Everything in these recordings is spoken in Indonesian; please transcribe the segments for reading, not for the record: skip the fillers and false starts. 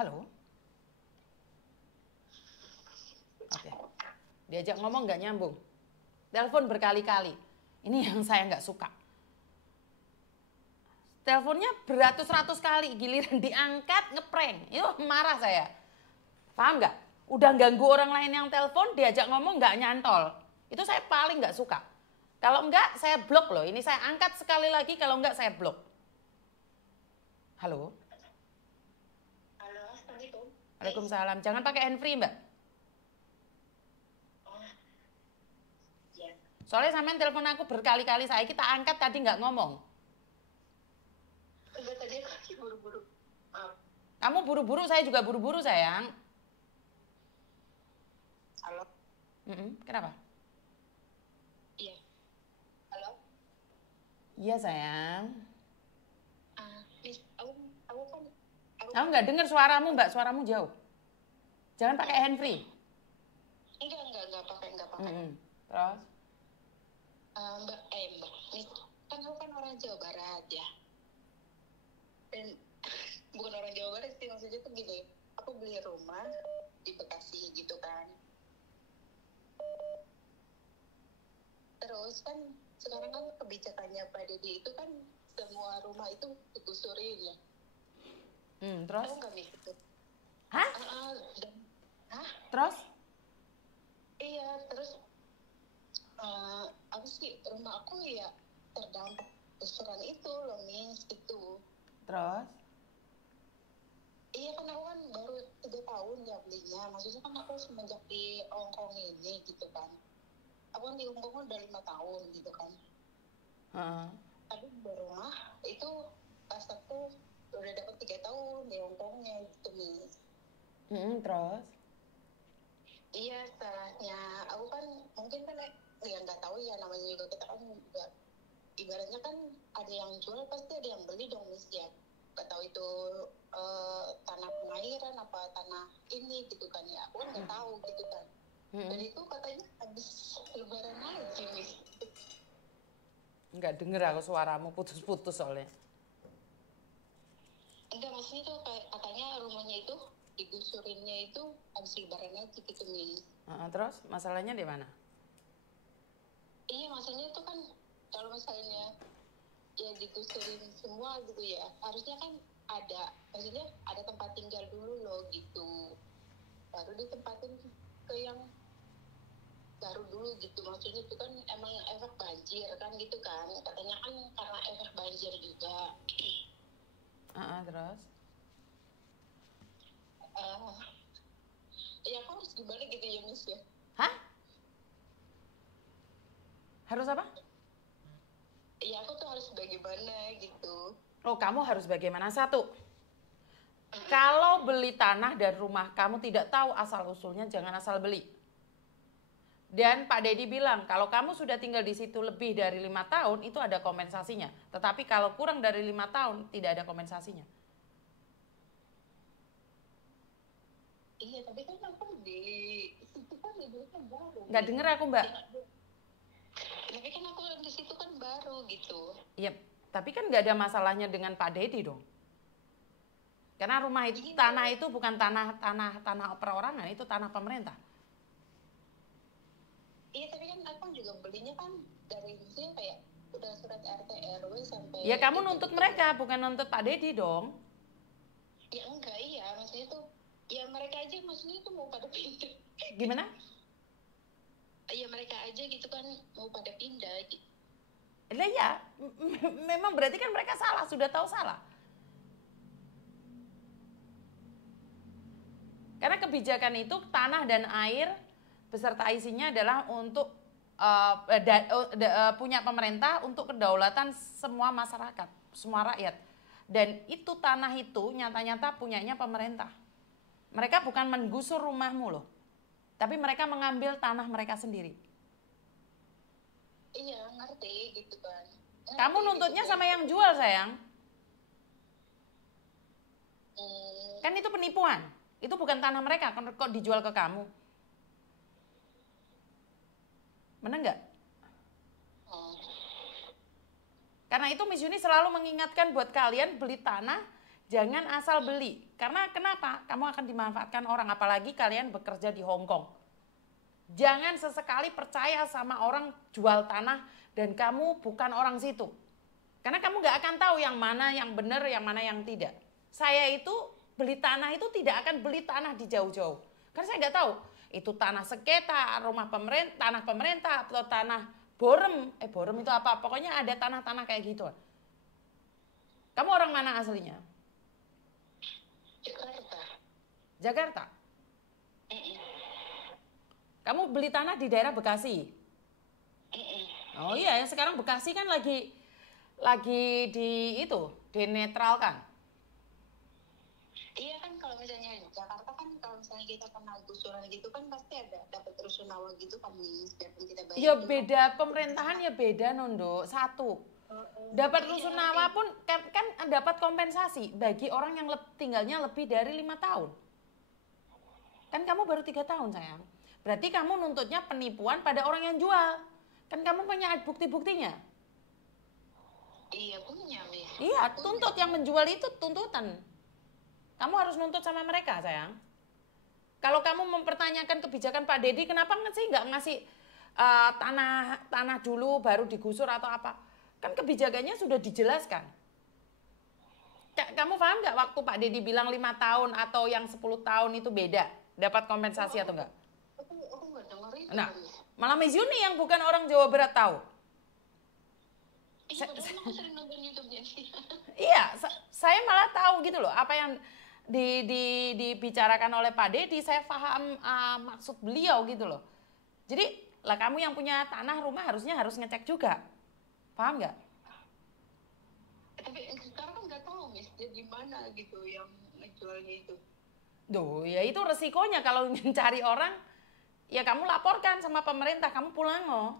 Halo? Oke. Diajak ngomong nggak nyambung. Telepon berkali-kali. Ini yang saya nggak suka. Teleponnya beratus-ratus kali, giliran diangkat ngeprank. Itu marah saya. Paham nggak? Udah ganggu orang lain yang telepon, diajak ngomong nggak nyantol. Itu saya paling nggak suka. Kalau enggak, saya blok loh. Ini saya angkat sekali lagi, kalau enggak saya blok. Halo? Halo, Assalamualaikum. Waalaikumsalam. Jangan pakai handfree, Mbak. Oh, ya. Soalnya sampean telepon aku berkali-kali, saya kita angkat tadi nggak ngomong. Enggak, tadi aku lagi buru-buru. Maaf. Kamu buru-buru, saya juga buru-buru, sayang. Halo? Kenapa? Iya. Halo? Iya, sayang. Miss, aku kan... Kamu nggak dengar suaramu, Mbak. Suaramu jauh. Jangan pakai handfree. Enggak pakai. Terus? Mbak, Miss, kan aku kan orang Jawa Barat ya. Dan bukan orang Jawa Barat sih, maksudnya tuh gini. Aku beli rumah di Bekasi gitu kan. Terus kan sekarang kan kebijakannya Pak Deddy itu kan semua rumah itu digusurin ya. Terus? Tahu nggak Miss itu? Hah? Hah? Terus? Iya, terus apa sih, rumah aku ya terdampak gusuran itu loh Miss, itu. Terus? Iya kan aku kan baru 3 tahun ya belinya, maksudnya kan aku semenjak di Hongkong ini gitu kan. Aku kan di Hongkong udah 5 tahun gitu kan. Tapi di rumah itu pas aku udah dapat 3 tahun di Hongkongnya gitu Miss. Terus? Iya, salahnya aku kan mungkin kan ya nggak tahu ya, namanya juga kita kan juga ibaratnya kan ada yang jual pasti ada yang beli dong Miss ya. Nggak tahu itu tanah pengairan apa tanah ini gitu kan ya, aku kan nggak tahu gitu kan. Dan itu katanya habis lebaran aja Miss. Nggak denger aku suaramu, putus-putus soalnya. Enggak, maksudnya tuh kayak katanya rumahnya itu digusurinnya itu habis lebaran aja gitu Miss. Terus masalahnya di mana? Iya, maksudnya itu kan kalau misalnya ya digusurin semua gitu ya, harusnya kan maksudnya ada tempat tinggal dulu loh gitu, baru ditempatin ke yang baru dulu gitu. Maksudnya itu kan emang efek banjir kan gitu kan, katanya kan karena efek banjir juga. Terus? Ya aku harus gimana gitu ya Miss ya? Hah? Harus apa? Ya aku tuh harus bagaimana gitu. Oh, kamu harus bagaimana? Satu, kalau beli tanah dan rumah kamu tidak tahu asal-usulnya, jangan asal beli. Dan Pak Deddy bilang, kalau kamu sudah tinggal di situ lebih dari 5 tahun, itu ada kompensasinya. Tetapi kalau kurang dari 5 tahun, tidak ada kompensasinya. Iya, tapi kan aku di situ kan hidupnya baru. Nggak denger aku, Mbak. Tapi kan aku di situ kan baru gitu. Iya, tapi kan nggak ada masalahnya dengan Pak Deddy dong. Karena rumah itu, tanah itu bukan tanah perorangan, itu tanah pemerintah. Iya, tapi kan aku juga belinya kan dari sini kayak udah surat RT RW sampai. Ya kamu nuntut mereka, bukan nuntut Pak Deddy dong. Ya enggak, iya maksudnya tuh ya mereka aja maksudnya tuh mau pada pindah. Gimana? Ya mereka aja gitu kan mau pada pindah gitu. Lah ya, memang berarti kan mereka salah, sudah tahu salah. Karena kebijakan itu tanah dan air beserta isinya adalah untuk punya pemerintah untuk kedaulatan semua masyarakat, semua rakyat. Dan itu tanah itu nyata-nyata punyanya pemerintah. Mereka bukan menggusur rumahmu loh, tapi mereka mengambil tanah mereka sendiri. Iya, ngerti gitu kan. Kamu nuntutnya sama yang jual, sayang. Kan itu penipuan. Itu bukan tanah mereka, kok dijual ke kamu. Bener nggak? Karena itu Miss Yuni selalu mengingatkan buat kalian beli tanah, Jangan asal beli. Karena kenapa? Kamu akan dimanfaatkan orang, apalagi kalian bekerja di Hong Kong. Jangan sesekali percaya sama orang jual tanah dan kamu bukan orang situ. Karena kamu nggak akan tahu yang mana yang benar, yang mana yang tidak. Saya itu beli tanah itu tidak akan beli tanah di jauh-jauh. Karena saya nggak tahu itu tanah sengketa, rumah pemerintah, tanah pemerintah atau tanah borem. Borem itu apa? Pokoknya ada tanah-tanah kayak gitu. Kamu orang mana aslinya? Jakarta. Jakarta. Kamu beli tanah di daerah Bekasi. Oh iya, sekarang Bekasi kan lagi dinetralkan. Iya kan, kalau misalnya Jakarta kan, kalau misalnya kita kena gusuran gitu kan pasti ada dapat rusunawa gitu kan nih, biarpun kita bayar. Ya beda, pemerintahan ya beda Nondo. Satu, dapat rusunawa pun kan dapat kompensasi bagi orang yang tinggalnya lebih dari 5 tahun. Kan kamu baru 3 tahun sayang. Berarti kamu nuntutnya penipuan pada orang yang jual. Kan kamu punya bukti-buktinya. Iya punya, Miss. Iya, tuntut yang menjual itu tuntutan. Kamu harus nuntut sama mereka sayang. Kalau kamu mempertanyakan kebijakan Pak Deddy, kenapa sih nggak ngasih tanah dulu baru digusur atau apa? Kan kebijakannya sudah dijelaskan. Kamu paham nggak waktu Pak Deddy bilang 5 tahun atau yang 10 tahun itu beda? Dapat kompensasi atau enggak? Aku nggak dengar itu. Nah, malah Miss Yuni yang bukan orang Jawa Barat tahu. Iya, padahal aku sering nonton YouTube-nya sih. Iya, saya malah tahu gitu loh apa yang dibicarakan oleh Pak Deddy. Saya paham maksud beliau gitu loh. Jadi lah kamu yang punya tanah rumah harusnya harus ngecek juga, paham nggak? Tapi sekarang kan nggak tahu, Miss, dia gimana gitu yang ngejualnya itu. Duh, ya itu resikonya kalau mencari orang, ya kamu laporkan sama pemerintah, kamu pulang loh.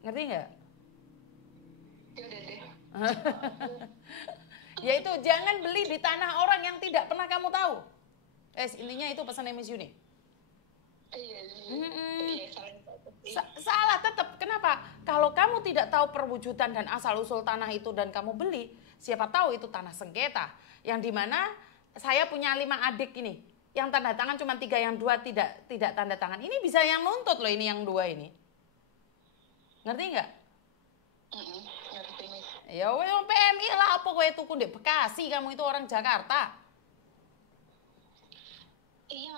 Ngerti nggak? Ya udah deh. Yaitu jangan beli di tanah orang yang tidak pernah kamu tahu. Intinya itu pesan Miss Yuni. Iya, Salah tetap. Kenapa? Kalau kamu tidak tahu perwujudan dan asal usul tanah itu dan kamu beli, siapa tahu itu tanah sengketa. Yang dimana saya punya 5 adik ini, yang tanda tangan cuma 3, yang 2 tidak tanda tangan. Ini bisa yang nuntut loh, ini yang 2 ini. Ngerti nggak? Ngerti, Miss. Ya wong PMI lah, apa kowe tuku ndek Bekasi, kamu itu orang Jakarta. Iya,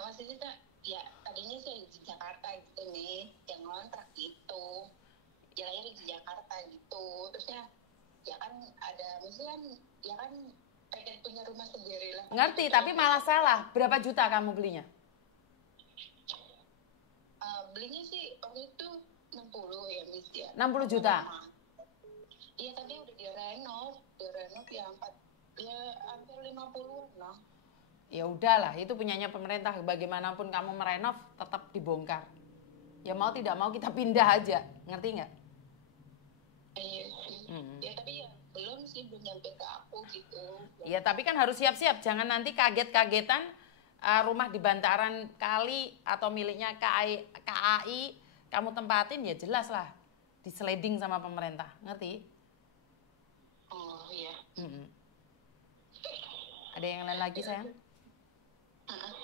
maksudnya tuh, ya tadinya sih di Jakarta gitu nih, yang ngontrak gitu, ya lahir di Jakarta gitu, terusnya ya kan ada, maksudnya kan, ya kan pengen punya rumah sendiri lah. Ngerti, tapi malah salah. Berapa juta kamu belinya? Belinya sih waktu itu 60 ya, Miss ya. 60 juta. Iya, tapi udah direnov ya hampir 50 lah. Ya udahlah, itu punyanya pemerintah. Bagaimanapun kamu merenov tetap dibongkar. Ya mau tidak mau kita pindah aja, ngerti nggak? Iya sih. Ya tapi ya belum nyampe ke aku gitu. Ya tapi kan harus siap-siap, jangan nanti kaget-kagetan rumah di bantaran kali atau miliknya KAI kamu tempatin, ya jelas lah diseleding sama pemerintah, ngerti? Oh iya. Ada yang lain lagi sayang?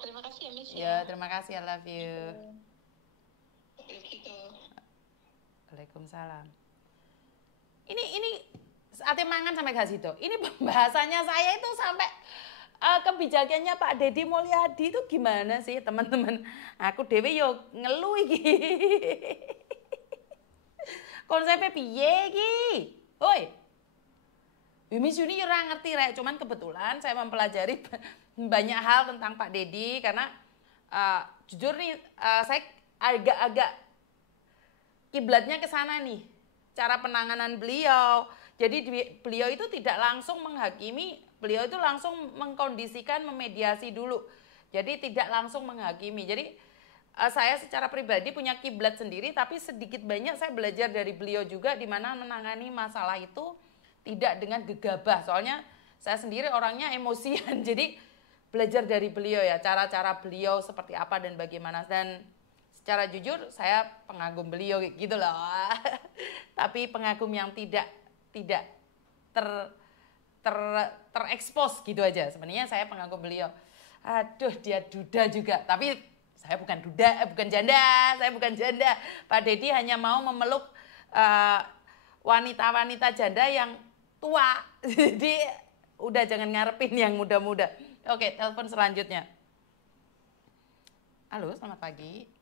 Terima kasih ya, Miss. Ya terima kasih, I love you. Gitu. Waalaikumsalam. Ini ate mangan sampai gak situ. Ini pembahasannya saya itu sampai kebijakannya Pak Deddy Mulyadi itu gimana sih teman-teman? Aku dewe yo ngeluh iki. Konsepnya piye iki? Oi. Miss Yuni ora ngerti rek, cuman kebetulan saya mempelajari banyak hal tentang Pak Deddy karena jujur nih saya agak-agak kiblatnya ke sana nih. Cara penanganan beliau. Jadi beliau itu tidak langsung menghakimi, beliau itu langsung mengkondisikan, memediasi dulu. Jadi tidak langsung menghakimi. Jadi saya secara pribadi punya kiblat sendiri, tapi sedikit banyak saya belajar dari beliau juga di mana menangani masalah itu tidak dengan gegabah. Soalnya saya sendiri orangnya emosian. Jadi belajar dari beliau ya, cara-cara beliau seperti apa dan bagaimana. Dan secara jujur saya pengagum beliau gitu loh. Tapi pengagum yang tidak terekspos gitu aja. Sebenarnya saya pengagum beliau. Aduh, dia duda juga. Tapi saya bukan duda, bukan janda. Saya bukan janda. Pak Deddy hanya mau memeluk wanita-wanita janda yang tua. Jadi udah jangan ngarepin yang muda-muda. Oke, telepon selanjutnya. Halo, selamat pagi.